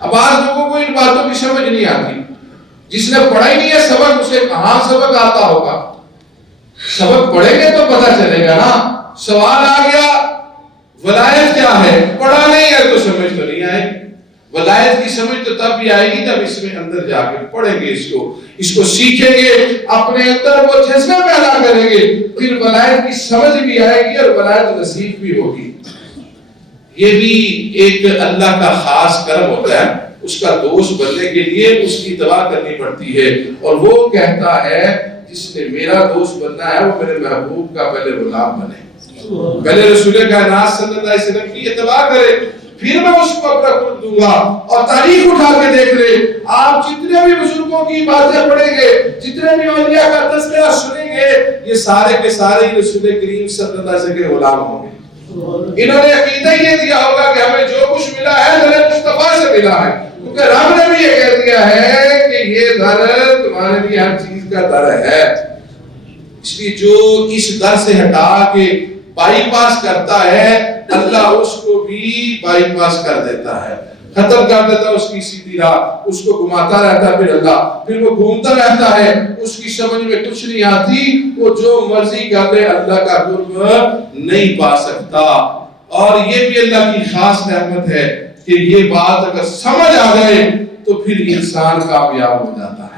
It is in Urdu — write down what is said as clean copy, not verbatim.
اب آج لوگوں کو ان باتوں کی سمجھ نہیں آتی. جس نے پڑھا ہی نہیں ہے سبق اسے کہاں سبق آتا ہوگا؟ سبق پڑھیں گے تو پتہ چلے گا نا. سوال آ گیا ولایت کیا ہے، پڑھا نہیں ہے تو سمجھ تو نہیں آئے. ولایت کی سمجھ تو تب بھی آئے گی جب اس میں اندر جا کے پڑھیں گے، اس کو سیکھیں گے، اپنے اندر وہ جذبہ پیدا کریں گے، پھر ولایت کی سمجھ بھی آئے گی اور ولایت نصیب بھی ہوگی. یہ بھی ایک اللہ کا خاص کرم ہوتا ہے. اس کا دوست بننے کے لیے اس کی اتباع کرنی پڑتی ہے، اور وہ کہتا ہے جس نے میرا دوست بننا ہے وہ میرے محبوب کا پہلے غلام بنے، پہلے رسول کائنات صلی اللہ علیہ وسلم کی اتباع کرے، پھر میں اس کو اپنا خود دوں گا. اور تاریخ اٹھا کے دیکھ لے، آپ جتنے بھی بزرگوں کی باتیں پڑھیں گے، جتنے بھی اولیاء کا تذکرہ سنیں گے، یہ سارے کے سارے رسول کریم صلی اللہ علیہ وسلم کے غلام ہوں گے. انہوں نے عقیدہ یہ دیا ہوگا کہ ہمیں جو کچھ ملا ہے در مصطفیٰ سے ملا ہے، کیونکہ رب نے بھی یہ کہہ دیا ہے کہ یہ در تمہارے لیے ہر چیز کا در ہے. اس لیے جو اس در سے ہٹا کے بائی پاس کرتا ہے، اللہ اس کو بھی بائی پاس کر دیتا ہے، ختم کر دیتا ہے اس کی سیدھی راہ. اس کو گھماتا رہتا ہے پھر اللہ، پھر وہ گھومتا رہتا ہے، اس کی سمجھ میں کچھ نہیں آتی، وہ جو مرضی کر لے اللہ کا قرب نہیں پا سکتا. اور یہ بھی اللہ کی خاص نعمت ہے کہ یہ بات اگر سمجھ آ جائے تو پھر انسان کامیاب ہو جاتا ہے.